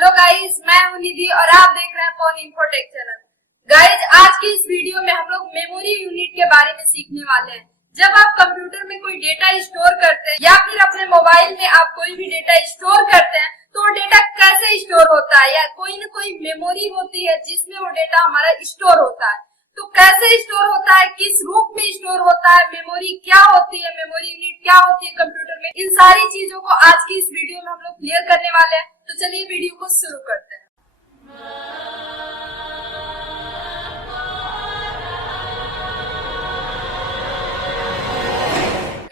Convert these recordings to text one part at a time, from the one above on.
Hello guys, मैं हूं निधि और आप देख रहे हैं फोन इन्फोटेक चैनल। गाइस, आज की इस वीडियो में हम लोग मेमोरी यूनिट के बारे में सीखने वाले हैं। जब आप कंप्यूटर में कोई डेटा स्टोर करते हैं या फिर अपने मोबाइल में आप कोई भी डेटा स्टोर करते हैं तो वो डेटा कैसे स्टोर होता है, या कोई न कोई मेमोरी होती है जिसमें वो डेटा हमारा स्टोर होता है। तो कैसे स्टोर होता है, किस रूप में स्टोर होता है, मेमोरी क्या होती है, मेमोरी यूनिट क्या होती है कंप्यूटर में, इन सारी चीजों को आज की इस वीडियो में हम लोग क्लियर करने वाले हैं। तो चलिए वीडियो को शुरू करते हैं।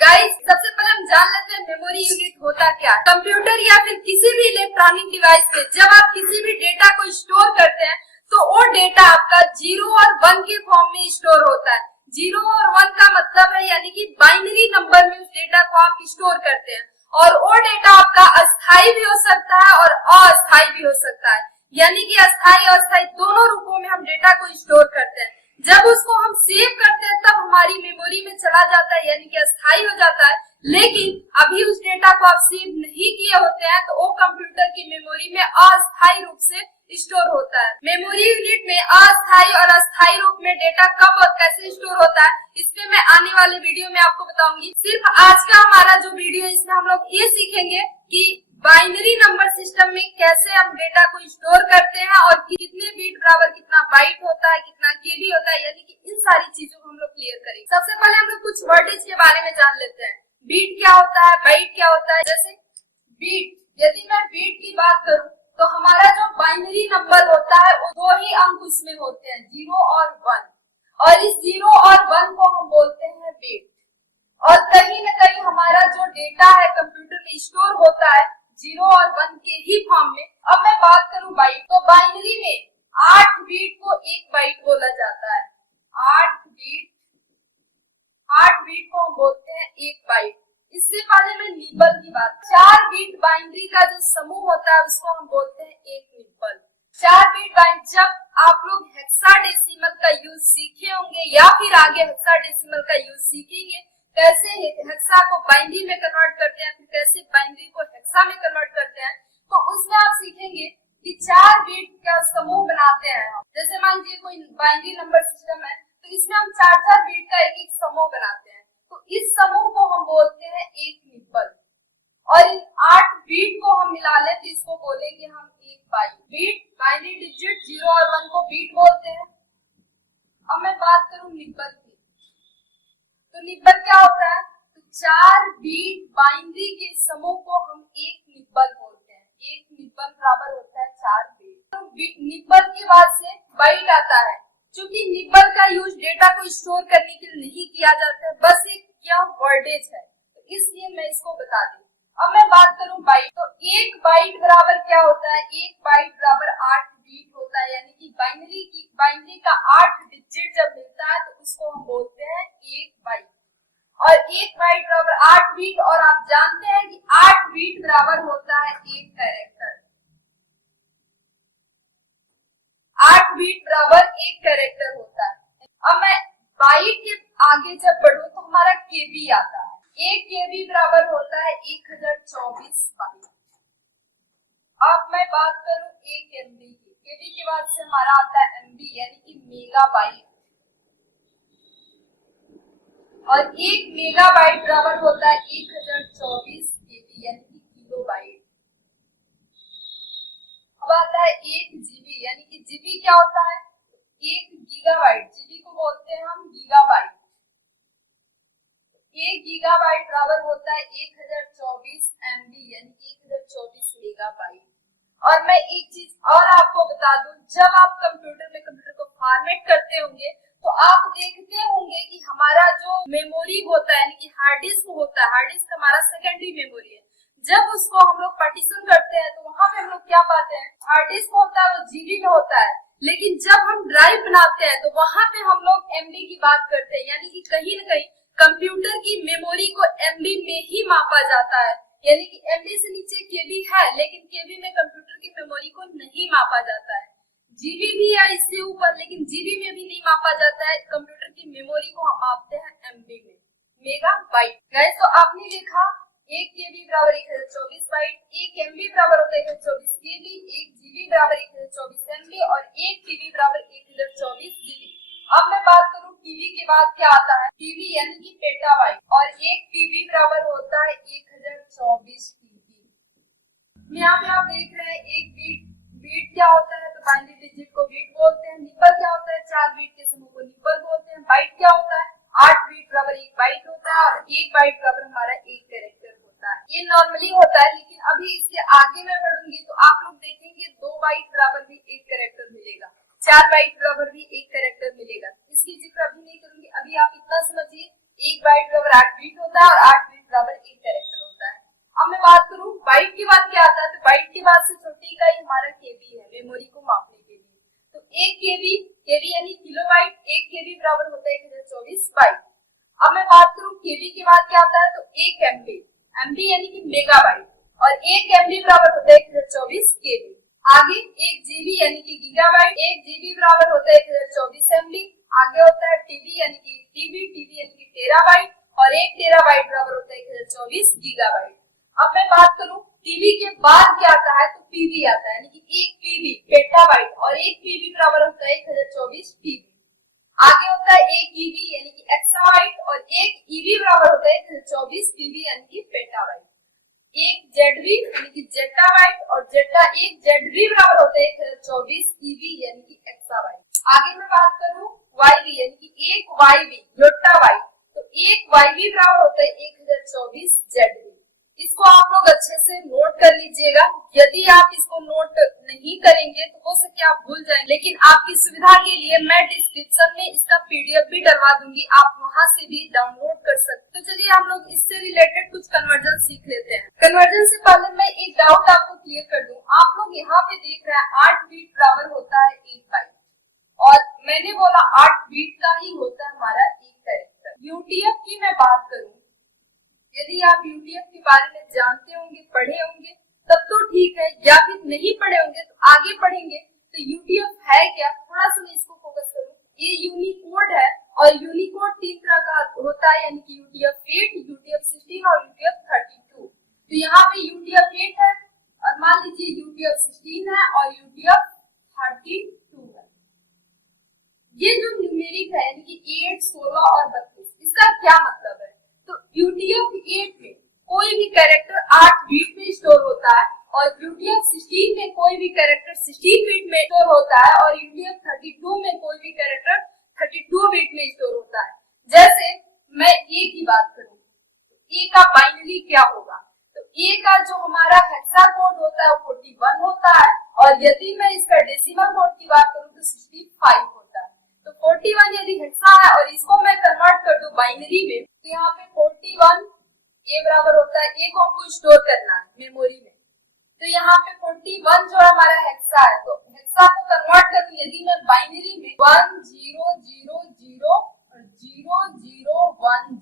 गाइस, सबसे पहले हम जान लेते हैं मेमोरी यूनिट होता क्या है। कंप्यूटर या फिर किसी भी इलेक्ट्रॉनिक डिवाइस पे जब आप किसी भी डेटा को स्टोर करते हैं तो वो डेटा आपका 0 और 1 के फॉर्म में स्टोर होता है। 0 और 1 का मतलब है यानी कि बाइनरी नंबर में उस डेटा को आप स्टोर करते हैं, और वो डेटा आपका अस्थायी भी हो सकता है और अस्थायी भी हो सकता है। यानी कि अस्थायी और अस्थायी दोनों रूपों में हम डेटा को स्टोर करते हैं। जब उसको हम सेव करते हैं तब हमारी मेमोरी में चला जाता है, यानी कि अस्थायी हो जाता है। लेकिन अभी उस डेटा को आप सेव नहीं किए होते हैं तो वो कंप्यूटर की मेमोरी में अस्थायी रूप से स्टोर होता है। मेमोरी यूनिट में अस्थायी और अस्थायी रूप में डेटा कब और कैसे स्टोर होता है, इसमें मैं आने वाले वीडियो में आपको बताऊंगी। सिर्फ आज का हमारा जो वीडियो है इसमें हम लोग ये सीखेंगे कि बाइनरी नंबर सिस्टम में कैसे हम डेटा को स्टोर करते हैं और कितने बीट बराबर कितना बाइट होता है, कितना केबी होता है, यानी कि इन सारी चीजों को हम लोग क्लियर करेंगे। सबसे पहले हम लोग कुछ वर्डेज के बारे में जान लेते हैं। बीट क्या होता है, बाइट क्या होता है। जैसे बीट, यदि मैं बीट की बात करूं तो हमारा जो बाइनरी नंबर होता है वो 2 ही अंक उसमें होते हैं, 0 और 1, और इस 0 और 1 को हम बोलते हैं बीट। और कहीं न कहीं हमारा जो डेटा है कंप्यूटर में स्टोर होता है 0 और 1 के ही फॉर्म में। अब मैं बात करूं बाइट, तो बाइनरी में 8 बीट को 1 बाइट बोला जाता है। 8 बीट को हम बोलते हैं 1 बाइट। इससे पहले मैं निब्बल की बात, 4 बीट बाइनरी का जो समूह होता है उसको हम बोलते हैं 1 निब्बल। 4 बीट बाइनरी, जब आप लोग हेक्साडेसिमल का यूज सीखे होंगे या फिर आगे हेक्साडेसिमल का यूज सीखेंगे, कैसे हेक्सा को बाइनरी में कन्वर्ट करते हैं, फिर कैसे बाइनरी को हेक्सा में कन्वर्ट करते हैं, तो उसमें आप सीखेंगे कि 4 बीट का समूह बनाते हैं हम। जैसे मान लीजिए कोई बाइनरी नंबर सिस्टम है तो इसमें हम 4-4 बीट का एक समूह बनाते हैं, तो इस समूह को हम बोलते हैं 1 निब्बल। और इन 8 बीट को हम मिला लें तो इसको बोलेंगे हम 1 बाइट। बीट, बाइनरी डिजिट 0 और 1 को बीट बोलते हैं। अब मैं बात करूं निब्बल की, तो निब्बल क्या होता है, तो 4 बीट बाइनरी के समूह को हम 1 निब्बल बोलते हैं। 1 निब्बल बराबर होता है 4 बीट। तो निब्बल के बाद से बाइट आता है। चूंकि निब्बल का यूज डेटा को स्टोर करने के लिए नहीं किया जाता है, बस एक क्या वर्डेज है, तो इसलिए मैं इसको बता दी। अब मैं बात करूं बाइट, तो 1 बाइट बराबर क्या होता है, 1 बाइट बराबर 8 बीट होता है। यानी कि बाइनरी का 8 डिजिट जब मिलता है तो उसको हम बोलते हैं 1 बाइट। और 1 बाइट बराबर 8 बीट, और आप जानते हैं कि 8 बीट बराबर होता है 1 कैरेक्टर। 8 बीट बराबर 1 कैरेक्टर होता है। अब मैं बाइट के आगे जब बढ़ूं तो हमारा केबी आता है। 1 केबी बराबर होता है 1024 बाइट। अब मैं बात करूं 1 एमबी की, केबी के बाद से हमारा आता है एमबी यानी कि मेगाबाइट। और 1 मेगाबाइट बराबर होता है 1024 केबी यानी कि किलोबाइट। अब आता है 1 जीबी, यानी कि जीबी क्या होता है, 1 गीगाबाइट। जीबी को बोलते हैं हम गीगाबाइट। 1 गीगाबाइट बराबर होता है 1024 एमबी यानी कि 1024 मेगाबाइट। और मैं एक चीज और आपको बता दूं, जब आप कंप्यूटर को फॉर्मेट करते होंगे तो आप देखते होंगे कि हमारा जो मेमोरी होता है यानी कि हार्ड डिस्क होता है, हार्ड डिस्क हमारा सेकेंडरी मेमोरी है। जब उसको हम लोग पार्टीशन करते हैं तो वहां पे हम लोग क्या पाते हैं, हार्ड डिस्क होता है वो जीबी में होता है। लेकिन जब हम ड्राइव बनाते हैं तो वहां पे हम लोग एमबी की बात करते हैं। यानी कि कहीं न कहीं कंप्यूटर की मेमोरी को एमबी में ही मापा जाता है। यानी कि एमबी से नीचे केबी है, लेकिन केबी में कंप्यूटर की मेमोरी को नहीं मापा जाता है। जीबी भी है इससे ऊपर, लेकिन जीबी में भी नहीं मापा जाता है। कंप्यूटर की मेमोरी को हम मापते हैं एमबी में, मेगाबाइट। गाइस, तो आपने देखा 1 KB बराबर 1024 बाइट, 1 MB बराबर होता है 1024 KB, 1 GB बराबर 1024 MB और 1 TB बराबर 1024 GB। अब मैं बात करूं TB के बाद क्या आता है, TB यानी कि पेटाबाइट, और 1 TB बराबर होता है 1024 TB। यहाँ पे आप देख रहे हैं एक बीट क्या होता है, तो बाइनरी डिजिट को बीट बोलते हैं। निपल क्या होता है, 4 बीट के समूह को निपल बोलते हैं। बाइट क्या होता है, 8 बीट बराबर 1 बाइट होता है और 1 बाइट बराबर हमारा 1 कैरेक्टर होता है। ये नॉर्मली होता है, लेकिन अभी इसके आगे मैं बढ़ूंगी तो आप लोग देखेंगे 2 बाइट बराबर भी 1 कैरेक्टर मिलेगा, 4 बाइट बराबर भी 1 कैरेक्टर मिलेगा। इसकी जिक्र अभी नहीं करूंगी, अभी आप इतना समझिए 1 बाइट बराबर 8 बीट होता है और 8 बीट बराबर 1 कैरेक्टर होता है। अब मैं बात करूं बाइट के बाद क्या आता है, तो बाइट के बाद से छोटी इकाई हमारा केबी है, मेमोरी को मापने के लिए। तो 1 केबी यानी किलोबाइट, 1 केबी बराबर होता है 1024 बाइट। अब मैं बात करूं केबी के बाद क्या आता है, तो 1 एमबी यानी कि मेगाबाइट, और 1 एमबी बराबर होता है 1024 केबी। आगे 1 जीबी यानी कि गीगाबाइट, 1 जीबी बराबर होता है 1024 एमबी। आगे होता है टीबी यानी कि टीबी यानी कि टेराबाइट, और 1 टेराबाइट बराबर होता है 1024 गीगाबाइट। अब मैं बात करूं टीबी के बाद क्या आता है, तो पीबी आता है, यानी कि 1 पीबी पेटाबाइट और 1 पीबी बराबर होता है 1024 टीबी। आगे होता है 1 ईबी यानी कि एक्साबाइट और 1 ईबी बराबर होता है 1024 पीबी यानी कि पेटाबाइट। 1 जेडबी यानी कि जेटाबाइट और एक जेडबी बराबर होता है 1024 ईबी यानी कि एक्साबाइट। आगे मैं बात करूं वाईबी यानी कि 1 वाईबी योटाबाइट, तो 1 वाईबी बराबर होता है 1024 जेडबी। इसको आप लोग अच्छे से नोट कर लीजिएगा। यदि आप इसको नोट नहीं करेंगे तो हो सके आप भूल जाएं, लेकिन आपकी सुविधा के लिए मैं डिस्क्रिप्शन में इसका पीडीएफ भी डलवा दूंगी, आप वहां से भी डाउनलोड कर सकते। तो चलिए हम लोग इससे रिलेटेड कुछ कन्वर्जन सीख लेते हैं। कन्वर्जन से पहले मैं एक डाउट आपको क्लियर कर दूं। आप लोग यहाँ पे देख रहे हैं 8 बीट बराबर होता है 1 बाइट, और मैंने बोला 8 बीट का ही होता है हमारा 1 कैरेक्टर। यूटीएफ की मैं बात करूं, यदि आप यूटीएफ के बारे में जानते होंगे, पढ़े होंगे तब तो ठीक है, या फिर नहीं पढ़े होंगे तो आगे पढ़ेंगे। तो यूटीएफ है क्या, थोड़ा सा मैं इसको फोकस करूं। ये यूनिकोड है, और यूनिकोड 3 तरह का होता है, यानी कि यूटीएफ 8, यूटीएफ 16 और यूटीएफ 32। तो यहाँ पे यूटीएफ 8 है, और मान लीजिए यूटीएफ 16 है और यूटीएफ 32 है। ये जो न्यूमेरिक है यानी कि 8, 16 और 32, इसका क्या मतलब है, तो यूटीएफ 8 में कोई भी कैरेक्टर 8 बीट में स्टोर होता है, और यूटीएफ 16 में कोई भी कैरेक्टर 16 बीट में स्टोर होता है, और यूटीएफ 32 में कोई भी कैरेक्टर 32 बीट में स्टोर होता है। जैसे मैं ए की बात करूं, ए का बाइनरी क्या होगा, तो ए का जो हमारा हेक्सा कोड होता है वो 41 होता है, और यदि मैं इसका डेसिमल कोड की बात करूं तो 65 होता है। तो 41 यदि हेक्सा है और इसको मैं कन्वर्ट कर दूं बाइनरी में, तो यहाँ पे 41 ए बराबर होता है, ए को हमको स्टोर करना है मेमोरी में, तो यहाँ पे 41 जो हमारा हेक्सा है, तो हेक्सा को कन्वर्ट कर यदि मैं बाइनरी में 1000 और 0010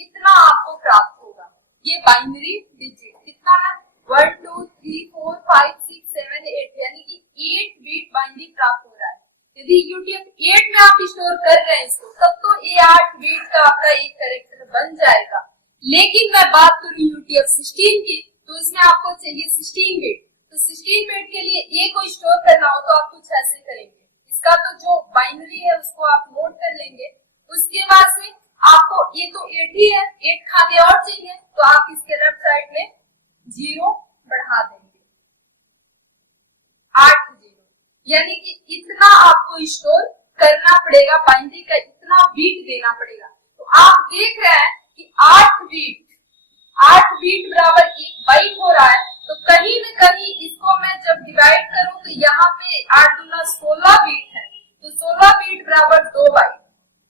इतना आपको प्राप्त होगा। ये बाइनरी डिजिट कितना है, 1 2 3 4 5 6 7 8, यानी कि 8 बीट बाइनरी प्राप्त हो रहा है। यदि यूटीएफ 8 में आप स्टोर कर रहे हैं इसको, तब तो ये 8 बीट का आपका एक कैरेक्टर बन जाएगा। लेकिन मैं बात करूं यूटीएफ 16 की, तो इसमें आपको चाहिए 16 बीट। तो 16 बीट के लिए ए को स्टोर करना हो तो आप कुछ ऐसे करेंगे, इसका तो जो बाइनरी है उसको आप नोट कर लेंगे। उसके बाद से आपको ये तो 8 ही है, 8 खाने और चाहिए, तो आप इसके लेफ्ट साइड में 0 बढ़ा देंगे, 8 0, यानी कि इतना आपको स्टोर करना पड़ेगा, बाइनरी का इतना बीट देना पड़ेगा। तो आप देख रहे हैं कि 8 बीट बराबर 1 बाइट हो रहा है, तो कहीं न कहीं इसको मैं जब डिवाइड करूं तो यहाँ पे 8 दूना 16 बीट है, तो 16 बीट बराबर 2 बाइट।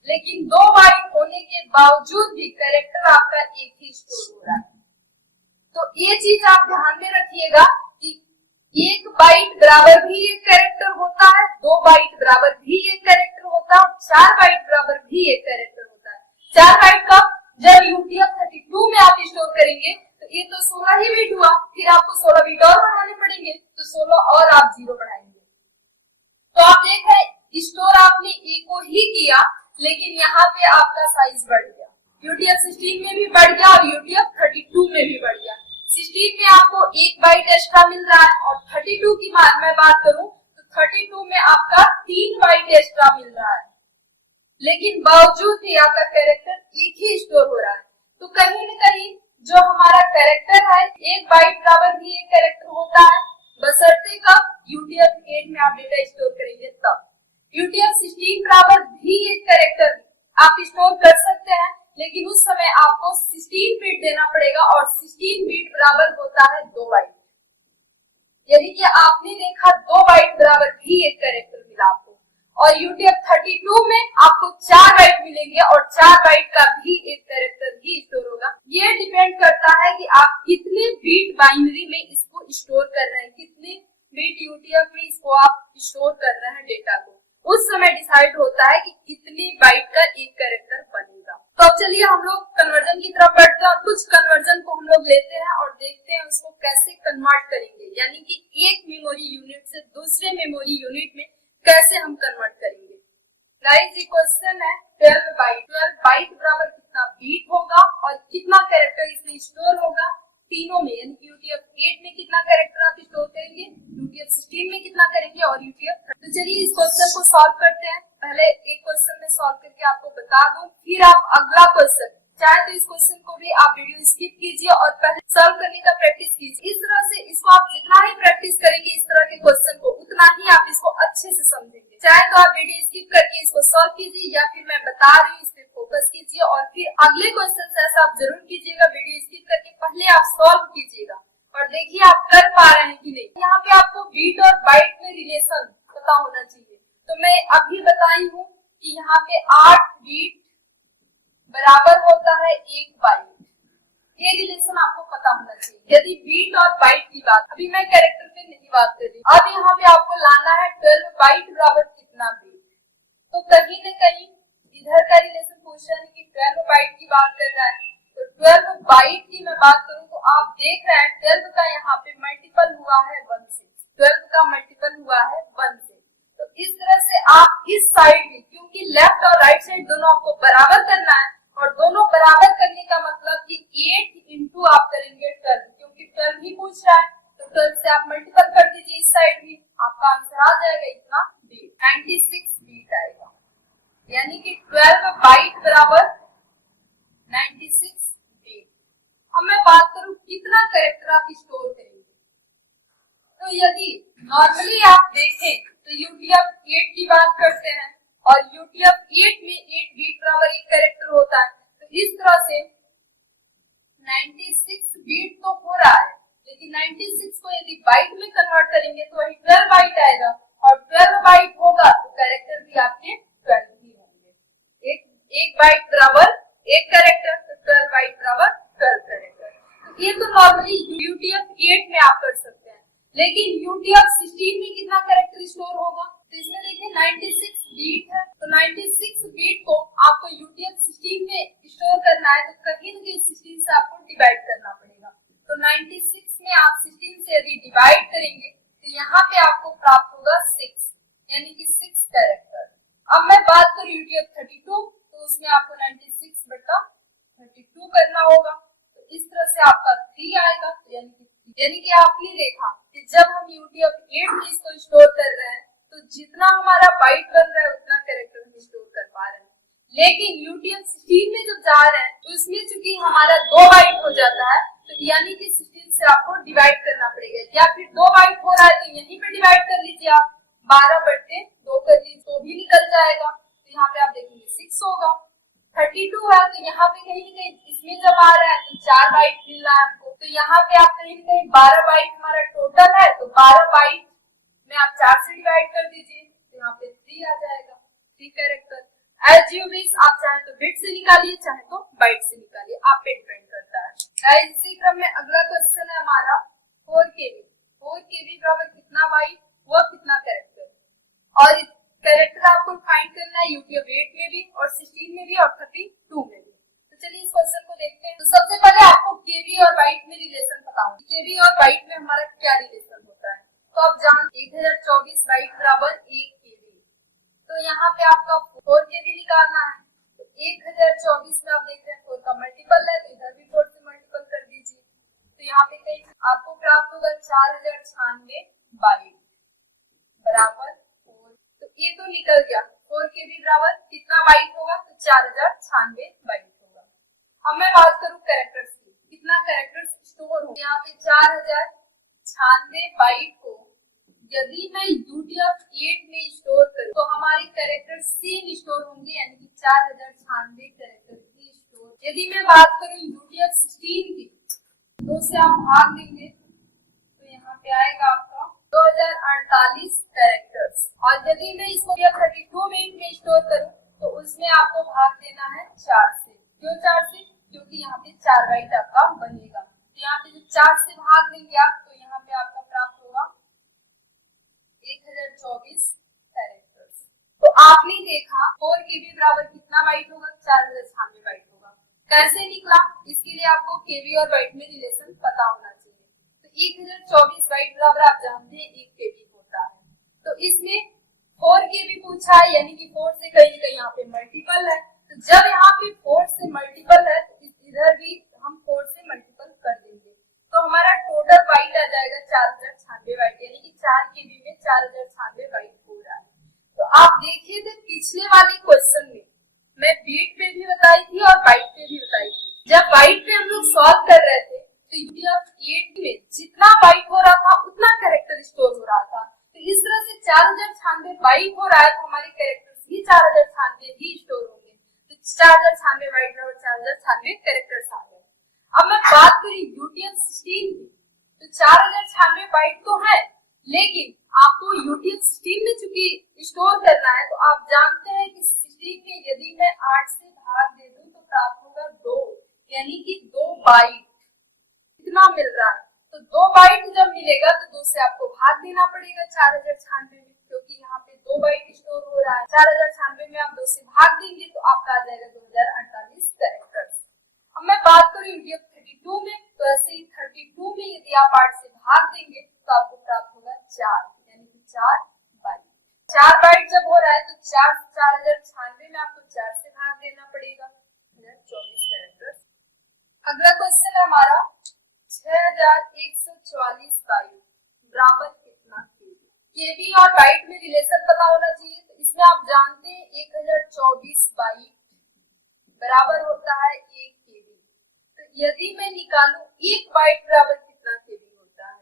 लेकिन 2 बाइट होने के बावजूद भी कैरेक्टर आपका एक ही स्टोर हो रहा है। तो ये चीज आप ध्यान में रखिएगा कि 1 बाइट बराबर भी एक कैरेक्टर होता है, 2 बाइट बराबर भी एक कैरेक्टर होता है, 4 बाइट बराबर भी एक कैरेक्टर होता है। 4 बाइट का जब यूटीएफ 32 में आप स्टोर करेंगे तो ये तो 16 ही बीट हुआ, फिर आपको 16 बीट और बढ़ाने पड़ेंगे, तो 16 और आप 0 बढ़ाएंगे। तो आप देख रहे हैं स्टोर आपने ए को ही किया, लेकिन यहाँ पे आपका साइज बढ़ गया। यूटीएफ 16 में भी बढ़ गया और यूटीएफ 32 में भी बढ़ गया। 16 में आपको 1 बाइट एक्स्ट्रा मिल रहा है और 32 की मैं बात करूं तो 32 में आपका 3 बाइट एक्स्ट्रा मिल रहा है, लेकिन बावजूद भी आपका कैरेक्टर एक ही स्टोर हो रहा है। तो कहीं न कहीं जो हमारा कैरेक्टर है 1 बाइट बराबर भी एक कैरेक्टर होता है, बशर्ते कब यूटीएफ 8 में आप डेटा स्टोर करेंगे तब। यूटीएफ 16 बराबर भी एक कैरेक्टर आप स्टोर कर सकते हैं, लेकिन उस समय आपको 16 बिट देना पड़ेगा और 16 बिट बराबर होता है 2 बाइट। यानी कि आपने देखा 2 बाइट बराबर भी एक कैरेक्टर मिला आपको, और यूटीएफ 32 में आपको 4 बाइट मिलेंगे और 4 बाइट का भी एक कैरेक्टर ही स्टोर होगा। ये डिपेंड करता है कि आप कितने बिट बाइनरी में इसको स्टोर कर रहे हैं, कितने बिट यूटीएफ में इसको आप स्टोर कर रहे हैं डेटा को, उस समय डिसाइड होता है कि कितने बाइट का एक कैरेक्टर बनेगा। तो अब चलिए हम लोग कन्वर्जन की तरफ बढ़ते हैं और कुछ कन्वर्जन को हम लोग लेते हैं और देखते हैं उसको कैसे कन्वर्ट करेंगे, यानी कि एक मेमोरी यूनिट से दूसरे मेमोरी यूनिट में कैसे हम कन्वर्ट करेंगे। गाइस ये क्वेश्चन है 12 बाइट। 12 बाइट बराबर कितना बीट होगा और कितना कैरेक्टर इसमें स्टोर होगा तीनों में, यानी कि यूटीएफ 8 में कितना कैरेक्टर आप स्टोर करेंगे, यूटीएफ 16 में कितना करेंगे और यूटीएफ। तो चलिए इस क्वेश्चन को सॉल्व करते हैं। पहले एक क्वेश्चन में सॉल्व करके आपको बता दूं, फिर आप अगला क्वेश्चन चाहे तो इस क्वेश्चन को भी आप वीडियो स्किप कीजिए और पहले सॉल्व करने का प्रैक्टिस कीजिए। इस तरह से इसको आप जितना ही प्रैक्टिस करेंगे इस तरह के क्वेश्चन को, उतना ही आप इसको अच्छे से समझेंगे। चाहे तो आप वीडियो स्किप करके इसको सॉल्व कीजिए या फिर मैं बता रही हूँ इस पे फोकस कीजिए और फिर अगले क्वेश्चन से ऐसा आप जरूर कीजिएगा, वीडियो स्किप करके पहले आप सॉल्व कीजिएगा और देखिए आप कर पा रहे हैं कि नहीं। यहाँ पे आपको बीट और बाइट में रिलेशन पता होना चाहिए, तो मैं अभी बताई हूँ कि यहाँ पे 8 बीट बराबर होता है 1 बाइट। ये रिलेशन आपको पता होना चाहिए यदि बीट और बाइट की बात। अभी मैं कैरेक्टर पे नहीं बात कर रही, अब यहाँ पे आपको लाना है 12 बाइट बराबर कितना बीट। तो कहीं न कहीं इधर का रिलेशन पूछ रहा है कि 12 बाइट की बात कर रहा है, तो 12 बाइट की मैं बात करूं तो आप देख रहे हैं 12 का यहाँ पे मल्टीपल हुआ है 1 से, 12 का मल्टीपल हुआ है 1 से। तो इस तरह से आप इस साइड में, क्योंकि लेफ्ट और राइट साइड दोनों आपको बराबर करना है और दोनों बराबर करने का मतलब कि 8 इंटू आप करेंगे 12, क्योंकि 12 ही पूछ रहा है तो 12 से आप मल्टीपल कर दीजिए इस साइड भी, आपका आंसर आ जाएगा इतना बीट, 96 बीट आएगा। यानी कि 12 बाइट बराबर 96 बीट। अब मैं बात करूं कितना कैरेक्टर आप स्टोर करेंगे, तो यदि नॉर्मली आप देखें तो यूटीएफ 8 की बात करते हैं और यूटीएफ 8 में 8 बीट बराबर एक कैरेक्टर होता है, तो इस तरह से 96 बीट तो हो रहा है, लेकिन 96 को यदि बाइट में कन्वर्ट करेंगे तो वही 12 बाइट आएगा और 12 बाइट होगा तो कैरेक्टर भी आपके 12 ही होंगे। एक बाइट बराबर एक कैरेक्टर, तो 12 बाइट बराबर 12 कैरेक्टर। तो ये तो नॉर्मली यूटीएफ 8 में आप कर सकते हैं, लेकिन यूटीएफ 16 में कितना कैरेक्टर स्टोर होगा, तो इसमें देखिए 96 बीट है, तो 96 बीट को आपको यूटीएफ 16 में स्टोर करना है, तो कहीं न कहीं 16 से आपको डिवाइड करना पड़ेगा। तो 96 में आप 16 से यदि डिवाइड करेंगे तो यहाँ पे आपको प्राप्त होगा 6, यानी कि 6 कैरेक्टर। अब मैं बात करूँ यूटीएफ 32, तो उसमें आपको 96 बटा 32 करना होगा, तो इस तरह से आपका 3 आएगा, यानी कि आपने देखा कि जब हम यूटीएफ 8 में इसको स्टोर कर रहे हैं तो जितना हमारा बाइट बन रहा है उतना कैरेक्टर हम स्टोर कर पा रहे हैं, लेकिन यूटीएफ 16 में जब जा रहे हैं तो इसमें चूंकि हमारा 2 बाइट हो जाता है, तो यानी कि 16 से आपको डिवाइड करना पड़ेगा, या फिर 2 बाइट हो रहा है तो यहीं पे डिवाइड कर लीजिए आप, 12 बटे 2 कर लीजिए तो भी निकल जाएगा। तो यहाँ पे आप देखेंगे 6 होगा। 32 है तो यहाँ पे कहीं न कहीं इसमें जब आ रहा है तो 4 बाइट मिल रहा है हमको, तो यहाँ पे आप कहीं न कहीं 12 बाइट हमारा टोटल है, तो 12 बाइट में आप 4 से डिवाइड कर दीजिए, तो यहाँ पे 3 आ जाएगा, 3 कैरेक्टर। एज यू विश, आप चाहे तो बिट से निकालिए चाहे तो बाइट से निकालिए, आप पे डिपेंड करता है। इसी क्रम में अगला क्वेश्चन है हमारा 4KB। 4KB बराबर कितना बाइट हुआ कितना कैरेक्टर, और कैरेक्टर आपको फाइंड करना है यूटीएफ 8 में भी और 16 में भी और 32 में भी। तो चलिए इस क्वेश्चन को देखते हैं। तो सबसे पहले आपको केबी और बाइट में रिलेशन पता होगा, केबी और बाइट में हमारा क्या रिलेशन होता है। तो आप जान 1024 बाइट बराबर 1 केबी, तो यहाँ पे आपका 4 केबी निकालना है, तो 1024 में आप देख रहे हैं 4 का मल्टीपल है, तो इधर भी 4 से मल्टीपल कर दीजिए, तो यहाँ पे कहीं आपको प्राप्त होगा 4096 बाइट बराबर 4। तो ये तो निकल गया, 4 के भी बराबर कितना बाइट होगा, तो 4096 बाइट होगा। अब मैं बात करूं कैरेक्टर्स की, कितना कैरेक्टर्स स्टोर हो, यहाँ पे 4096 बाइट को यदि मैं UTF-8 में स्टोर करूं तो हमारे कैरेक्टर सेम स्टोर होंगे, यानी कि 4096 कैरेक्टर ही स्टोर। यदि मैं बात करूं UTF-16 की, 2 से आप भाग देंगे तो यहाँ पे आएगा आपका 2048 कैरेक्टर्स, और यदि मैं इसको UTF-32 में स्टोर करूं तो उसमें आपको भाग देना है 4 से। क्यों 4 से? क्योंकि यहाँ पे 4 बाइट आपका बनेगा, तो यहाँ पे जब 4 से भाग देंगे आप तो यहाँ पे आपका प्राप्त होगा 1024 कैरेक्टर्स। तो आपने देखा 4 केबी बराबर कितना बाइट होगा, 4096 बाइट होगा। कैसे निकला, इसके लिए आपको केबी और बाइट में रिलेशन पता होना चाहिए। तो 1024 बाइट बराबर आप जानते हैं 1 केबी होता है, तो इसमें 4 केबी पूछा है, यानी कि 4 से कहीं कहीं यहाँ पे मल्टीपल है, तो जब यहाँ पे 4 से मल्टीपल है तो इधर भी हम 4 से मल्टीपल कर देंगे, तो हमारा टोटल बाइट आ जाएगा 4096 बाइट, यानी कि 4 केबी में 4096 बाइट हो रहा है। तो आप देखिए थे पिछले वाले क्वेश्चन में मैं बीट पे भी बताई थी और बाइट पे भी बताई थी। जब बाइट पे हम लोग सॉल्व कर रहे थे तो UTF-8 में जितना बाइट हो रहा था उतना कैरेक्टर स्टोर हो रहा था, तो इस तरह से 4096 बाइट हो रहा है तो हमारे कैरेक्टर्स भी 4096 ही स्टोर होंगे, तो 4096 बाइट और 4096 कैरेक्टर्स आ गए। अब मैं बात करी UTF-16 की, तो 4096 बाइट तो है, लेकिन आपको UTF-16 में चूंकि स्टोर करना है तो आप जानते हैं कि 16 में यदि मैं 8 से भाग दे दूं तो प्राप्त होगा 2, यानी कि 2 बाइट कितना मिल रहा है, तो 2 बाइट जब मिलेगा तो 2 से आपको भाग देना पड़ेगा 4096 में, क्योंकि यहाँ पे 2 बाइट स्टोर हो रहा है। 4096 में आप 2 से भाग देंगे तो आपका आ जाएगा 2048 कैरेक्टर्स। अब मैं बात करूं UTF-32 में, तो ऐसे ही 32 में यदि आप 8 से भाग देंगे तो आपको प्राप्त होगा 4, यानी कि 4 बाइट। 4 बाइट जब हो रहा है तो 4096 में आपको 4 से भाग देना पड़ेगा, 1024 कैरेक्टर्स। अगला क्वेश्चन है हमारा 6144 बाइट बराबर कितना केबी। केबी और बाइट में रिलेशन पता होना चाहिए, तो इसमें आप जानते हैं 1024 बाइट बराबर होता है 1 केबी। तो यदि मैं निकालूं 1 बाइट बराबर कितना केबी होता है,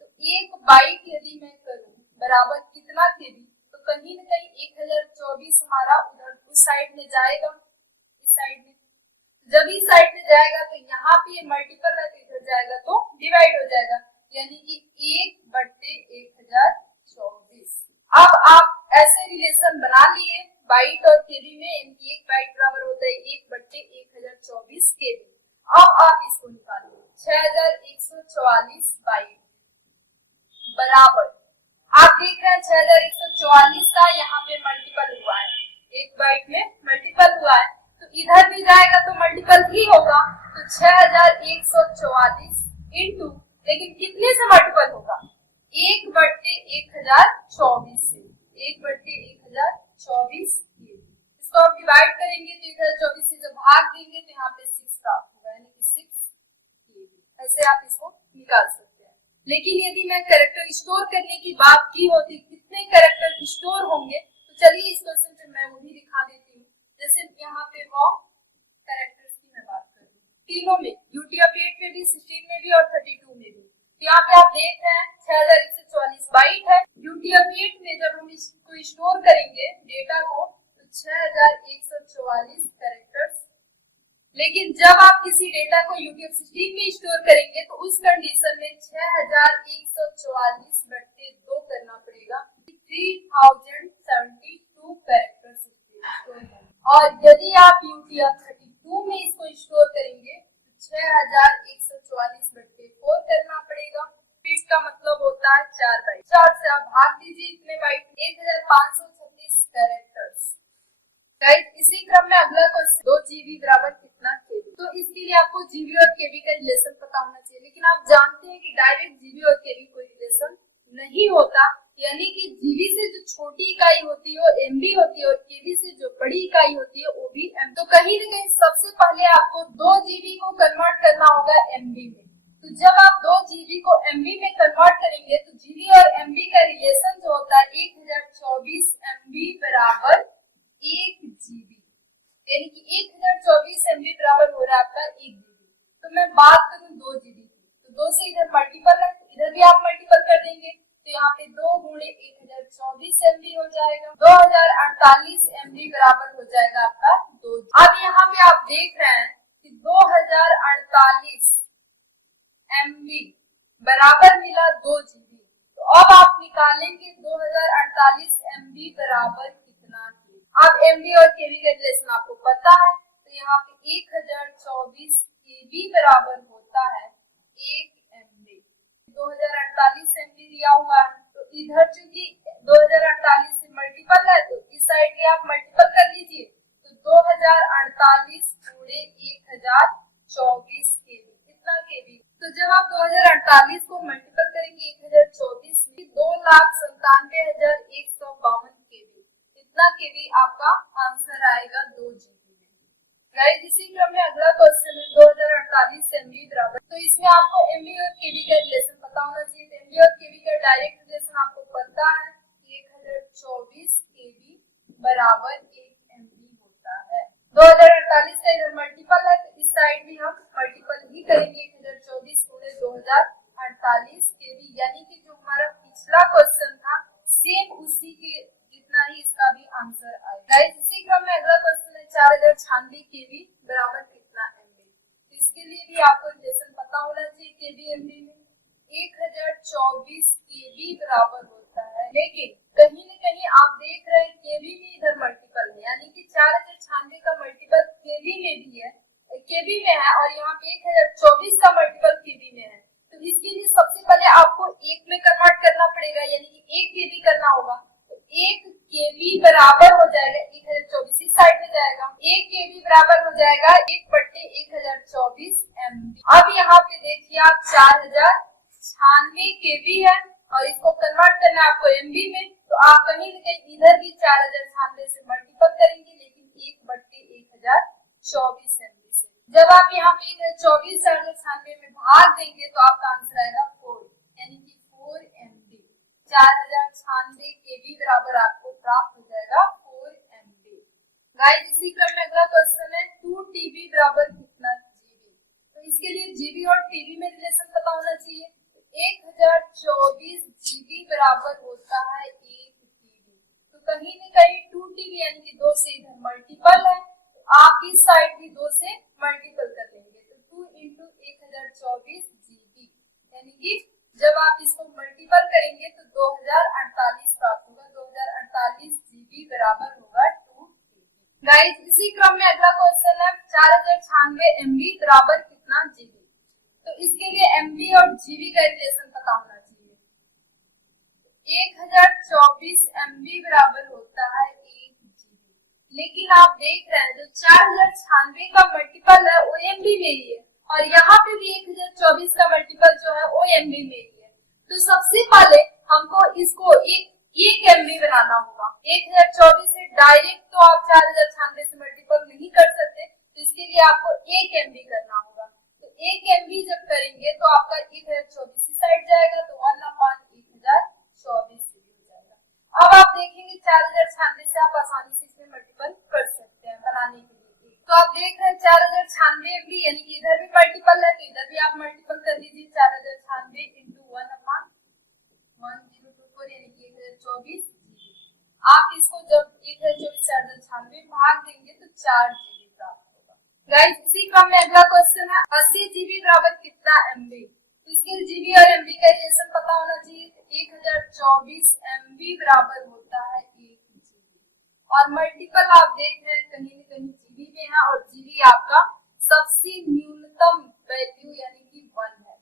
तो 1 बाइट यदि मैं करूं बराबर कितना केबी, तो कहीं न कहीं 1024 हमारा उधर उस साइड में जाएगा, इस साइड में। जब इस साइड में जाएगा तो यहाँ पे मल्टीपल है तो इधर जाएगा तो डिवाइड हो जाएगा, यानी कि 1/1024। अब आप ऐसे रिलेशन बना लिए बाइट और केबी में, यानी 1 बाइट बराबर होता है 1/1024 केबी। अब आप इसको निकालिए 6144 बाइट बराबर, आप देख रहे हैं 6144 का यहाँ पे मल्टीपल हुआ है, 1 बाइट में मल्टीपल हुआ है, तो इधर भी जाएगा तो मल्टीपल ही होगा, तो 6144 इंटू, लेकिन कितने से मल्टीपल होगा, 1/1024 से, 1/1024 इसको आप डिवाइड करेंगे तो इधर 24 से जब भाग देंगे तो यहाँ पे 6 प्राप्त होगा, यानी कि 6 केबी। ऐसे आप इसको निकाल सकते हैं। लेकिन यदि मैं कैरेक्टर स्टोर करने की बात की होती कितने कैरेक्टर स्टोर होंगे, तो चलिए इस क्वेश्चन पे मैं वो भी दिखा देती हूँ। जैसे यहाँ पे वो कैरेक्टर्स की मैं बात करूँ, तीनों में UTF-8 में भी, 16 में भी और 32 में भी, तो यहाँ पे आप देख रहे हैं 6144 बाइट है। UTF-8 में जब हम इसको स्टोर करेंगे डेटा को तो 6144 कैरेक्टर्स, लेकिन जब आप किसी डेटा को UTF-16 में स्टोर करेंगे तो उस कंडीशन में 6144/2 करना पड़ेगा, 3072 कैरेक्टर्स स्टोर होंगे। और यदि आप UTF-32 में इसको स्टोर करेंगे तो 6144/4 करना पड़ेगा। फिर का मतलब होता है 4 बाइट, 4 से आप भाग दीजिए इतने बाइट, 1536 कैरेक्टर्स। इसी क्रम में अगला क्वेश्चन 2 GB बराबर कितना केबी। तो इसके लिए आपको जीबी और केबी का रिलेशन पता होना चाहिए, लेकिन आप जानते हैं कि डायरेक्ट जीबी और केबी कोई रिलेशन नहीं होता, यानी कि जीबी से जो छोटी इकाई होती है वो एमबी होती है और केबी से जो बड़ी इकाई होती है वो भी एम। तो कहीं न कहीं सबसे पहले आपको 2 जीबी को कन्वर्ट करना होगा एमबी में। तो जब आप 2 जीबी को एमबी में कन्वर्ट करेंगे तो जीबी और एमबी का रिलेशन जो होता है 1024 एमबी बराबर 1 जीबी, यानी कि 1024 एमबी बराबर हो रहा है आपका 1 जीबी। तो मैं बात करूं 2 जीबी की, तो 2 से इधर मल्टीपल है, इधर भी आप मल्टीपल कर देंगे तो यहाँ पे 2 गुणे 1024 एमबी हो जाएगा, 2048 एमबी बराबर हो जाएगा आपका 2। अब यहाँ पे आप देख रहे हैं कि 2048 एमबी बराबर मिला 2 जीबी। तो अब आप निकालेंगे 2048 एमबी बराबर कितना केबी। अब एमबी और केबी का रिलेशन आपको पता है, तो यहाँ पे 1024 केबी बराबर होता है 1 एमबी। 2048 एमबी दिया हुआ है, तो इधर चूंकि 2048 से मल्टीपल है तो इस साइड के आप मल्टीपल कर लीजिए, तो 2048 गुणे 1024 केबी, कितना केबी। तो जब आप 2048 को मल्टीपल करेंगे 1024 में 2,97,152 केबी, इतना केबी आपका आंसर आएगा 2 जीबी। गाइस इसी क्रम में अगला क्वेश्चन है 2048 एमबी बराबर, तो इसमें आपको एमबी और केबी का रिलेशन पता होना चाहिए। तो एमबी और केबी का डायरेक्ट रिलेशन आपको पता है, 1024 केबी बराबर 1 एमबी होता है। 2048 का इधर मल्टीपल है तो इस साइड भी हम मल्टीपल ही करेंगे 1024 गुणे 2048 केबी, यानी कि जो हमारा पिछला क्वेश्चन था सेम उसी के जितना ही इसका भी आंसर आएगा। गाइस इसी क्रम में अगला क्वेश्चन है 4096 केबी बराबर कितना एमबी। तो इसके लिए भी आपको रिलेशन पता होना चाहिए केबी एमबी में। 1024 केबी बराबर होता है, लेकिन कहीं न कहीं आप देख रहे हैं केबी में इधर मल्टीपल है, यानी कि 4096 का मल्टीपल केबी में भी है, केबी में है और यहाँ पे 1024 का मल्टीपल केबी में है। तो इसके लिए सबसे पहले आपको 1 में कन्वर्ट करना पड़ेगा, यानी कि 1 केबी करना होगा। तो 1 केबी बराबर हो जाएगा 1024, इस साइड में जाएगा, 1 केबी बराबर हो जाएगा 1/1024 एमबी। अब यहाँ पे देखिए आप 4096 केबी है और इसको कन्वर्ट करना है आपको एमबी में, तो आप कहीं न कहीं इधर भी 4096 से मल्टीपल करेंगे, लेकिन 1/1024 एमबी से। जब आप यहाँ पे 1024 4096 में भाग देंगे तो आपका आंसर आएगा 4, यानी कि 4 एमबी। 4096 केबी बराबर आपको प्राप्त हो जाएगा 4 एमबी। गाइस इसी क्रम में अगला क्वेश्चन है 2 टीबी बराबर कितना जीबी। तो इसके लिए जीबी और टीबी में रिलेशन पता होना चाहिए। 1024 जीबी बराबर होता है 1 टीबी। तो कहीं न कहीं 2 टीबी यानी कि 2 से इधर मल्टीपल है, तो आप इस साइड भी 2 से मल्टीपल कर लेंगे, तो 2 इंटू 1024 जीबी, यानी कि जब आप इसको मल्टीपल करेंगे तो 2048 प्राप्त होगा। 2048 जीबी बराबर होगा 2 टीबी। गाइस इसी क्रम में अगला क्वेश्चन है 4096 एमबी बराबर कितना जीबी। तो इसके लिए एमबी और जीबी का रिलेशन पता होना चाहिए। 1024 एमबी बराबर होता है 1 जीबी, लेकिन आप देख रहे हैं जो 4096 का मल्टीपल है वो एमबी में ही है और यहाँ पे भी 1024 का मल्टीपल जो है वो एमबी में ही है। तो सबसे पहले हमको इसको एक एमबी बनाना होगा। 1024 से डायरेक्ट तो आप 4096 से मल्टीपल नहीं कर सकते, तो इसके लिए आपको 1 एमबी करना होगा। तो 1 एमबी जब करेंगे तो आपका 1024 साइड जाएगा, तो 1/1024 हो जाएगा। अब आप देखेंगे 4096 से आप आसानी से इसमें मल्टीपल कर सकते हैं बनाने के लिए। तो आप देख रहे हैं 4096 एमबी, यानी कि इधर भी मल्टीपल है तो इधर भी आप मल्टीपल कर दीजिए। 4096 इंटू 1/1024 यानी कि 1024 जीबी। आप इसको जब 1024 4096 भाग देंगे तो 4 जीबी प्राप्त होगा। गाइस इसी क्रम में अगला क्वेश्चन है 80 जीबी बराबर कितना एमबी। तो इसके जीबी और एमबी का रिलेशन पता होना चाहिए। 1024 एमबी बराबर होता है 1 जीबी और मल्टीपल आप देख रहे हैं कहीं न कहीं जीबी में है और जीबी आपका सबसे न्यूनतम वैल्यू यानी कि 1 है।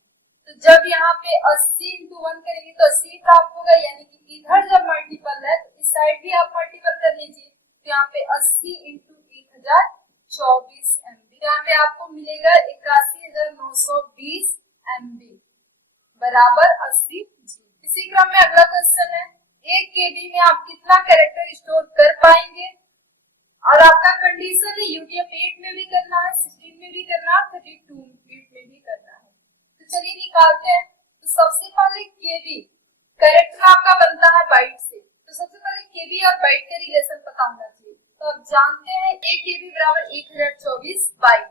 तो जब यहाँ पे 80 इंटू 1 करेंगे तो 80 प्राप्त होगा, यानी कि इधर जब मल्टीपल है तो इस साइड भी आप मल्टीपल कर लीजिए। तो यहाँ पे 80 इंटू 1024 एमबी, यहाँ पे आपको मिलेगा 81,920 एमबी बराबर 80 जीबी। इसी क्रम में अगला क्वेश्चन है 1 केबी में आप कितना कैरेक्टर स्टोर कर पाएंगे। और आपका कंडीशन है UTF-8 में भी करना है, 16 में भी करना है, 32 बिट में भी करना है। तो चलिए निकालते हैं। तो सबसे पहले केबी कैरेक्टर आपका बनता है बाइट से, तो सबसे पहले केबी और बाइट का रिलेशन पता होना चाहिए। तो आप जानते हैं 1 केबी बराबर 1024 बाइट।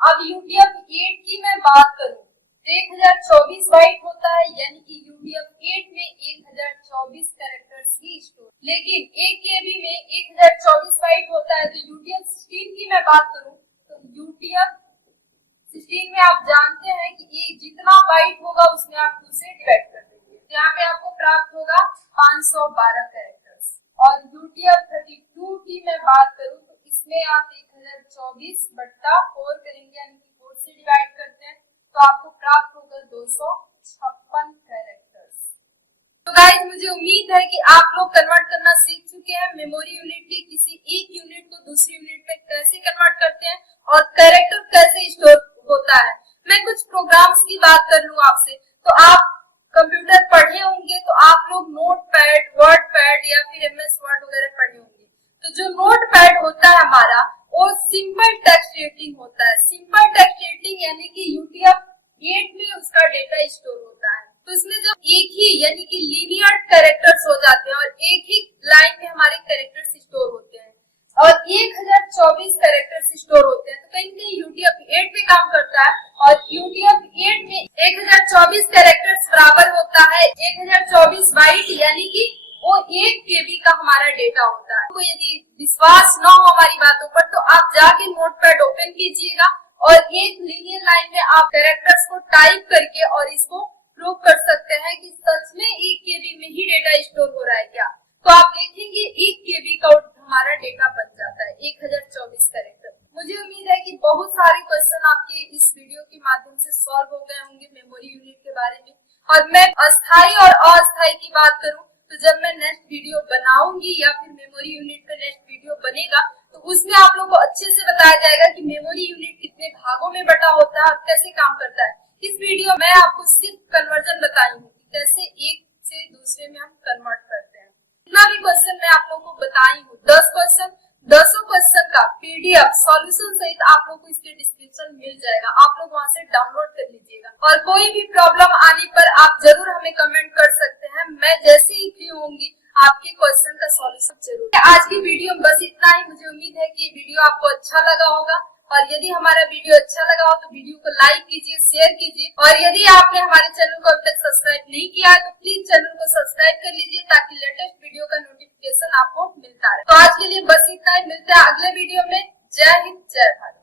अब UTF-8 की मैं बात करूं तो 1024 बाइट होता है, यानी कि UTF-8 में 1024 कैरेक्टर्स ही स्टोर, लेकिन 1 केबी में 1024 बाइट होता है। तो UTF-16 की मैं बात करूं तो UTF-16 में आप जानते हैं कि ये जितना बाइट होगा उसमें आप 2 से डिवाइड कर देंगे, तो यहाँ पे आपको प्राप्त होगा 512 कैरेक्टर्स। और UTF-32 की मैं बात करूं तो इसमें आप 1024 बट्टा 4 करेंगे, यानी कि 4 से डिवाइड करते हैं, तो आपको प्राप्त होगा 256 कैरेक्टर्स। तो गाइस मुझे उम्मीद है कि आप लोग कन्वर्ट करना सीख चुके हैं। मेमोरी यूनिट के किसी एक यूनिट को दूसरी यूनिट में कैसे कन्वर्ट करते हैं और कैरेक्टर कैसे स्टोर होता है। मैं कुछ प्रोग्राम्स की बात कर लूं आपसे, तो आप कंप्यूटर पढ़े होंगे तो आप लोग नोटपैड, वर्डपैड या फिर MS वर्ड वगैरह पढ़े होंगे। तो जो नोटपैड होता है हमारा वो सिंपल टेक्स्ट एडिटिंग होता है। सिंपल टेक्स्ट एडिटिंग यानी कि UTF-8 में उसका डेटा स्टोर होता है। तो इसमें जब एक ही यानी कि लीनियर कैरेक्टर्स हो जाते हैं और एक ही लाइन में हमारे कैरेक्टर्स स्टोर होते हैं और 1024 कैरेक्टर्स स्टोर होते हैं, तो कहीं ना कहीं UTF-8 में काम करता है। और UTF-8 में 1024 कैरेक्टर्स बराबर होता है 1024 बाइट, यानी कि वो 1 केबी का हमारा डेटा होता है। तो यदि विश्वास न हो हमारी बातों पर तो आप जाके नोटपैड ओपन कीजिएगा और एक लीनियर लाइन में आप कैरेक्टर्स को टाइप करके और इसको प्रूव कर सकते हैं कि सच में 1 केबी में ही डेटा स्टोर हो रहा है क्या। तो आप देखेंगे 1 केबी का हमारा डेटा बन जाता है 1024 कैरेक्टर। मुझे उम्मीद है कि बहुत सारे क्वेश्चन आपके इस वीडियो के माध्यम से सॉल्व हो गए होंगे मेमोरी यूनिट के बारे में। और मैं अस्थायी और अस्थायी की बात करूं तो जब मैं नेक्स्ट वीडियो बनाऊंगी या फिर मेमोरी यूनिट पे नेक्स्ट वीडियो बनेगा तो उसमें आप लोगों को अच्छे से बताया जाएगा कि मेमोरी यूनिट कितने भागों में बटा होता है और कैसे काम करता है। इस वीडियो में आपको सिर्फ कन्वर्जन बताई हूँ कि कैसे एक से दूसरे में हम कन्वर्ट करते हैं। इतना भी क्वेश्चन मैं आप लोगों को बताई हूँ, 10 क्वेश्चन, 10 क्वेश्चन का PDF सॉल्यूशन सहित आप लोग को इसके डिस्क्रिप्शन मिल जाएगा, आप लोग वहां से डाउनलोड कर लीजिएगा। और कोई भी प्रॉब्लम आने पर आप जरूर हमें कमेंट कर सकते हैं, मैं जैसे ही फ्री होंगी आपके क्वेश्चन का सॉल्यूशन जरूर। आज की वीडियो में बस इतना ही। मुझे उम्मीद है कि वीडियो आपको अच्छा लगा होगा और यदि हमारा वीडियो अच्छा लगा हो तो वीडियो को लाइक कीजिए, शेयर कीजिए और यदि आपने हमारे चैनल को अब तक सब्सक्राइब नहीं किया है तो प्लीज चैनल को सब्सक्राइब कर लीजिए ताकि लेटेस्ट वीडियो का नोटिफिकेशन आपको मिलता रहे। तो आज के लिए बस इतना ही, मिलते हैं अगले वीडियो में। जय हिंद, जय भारत।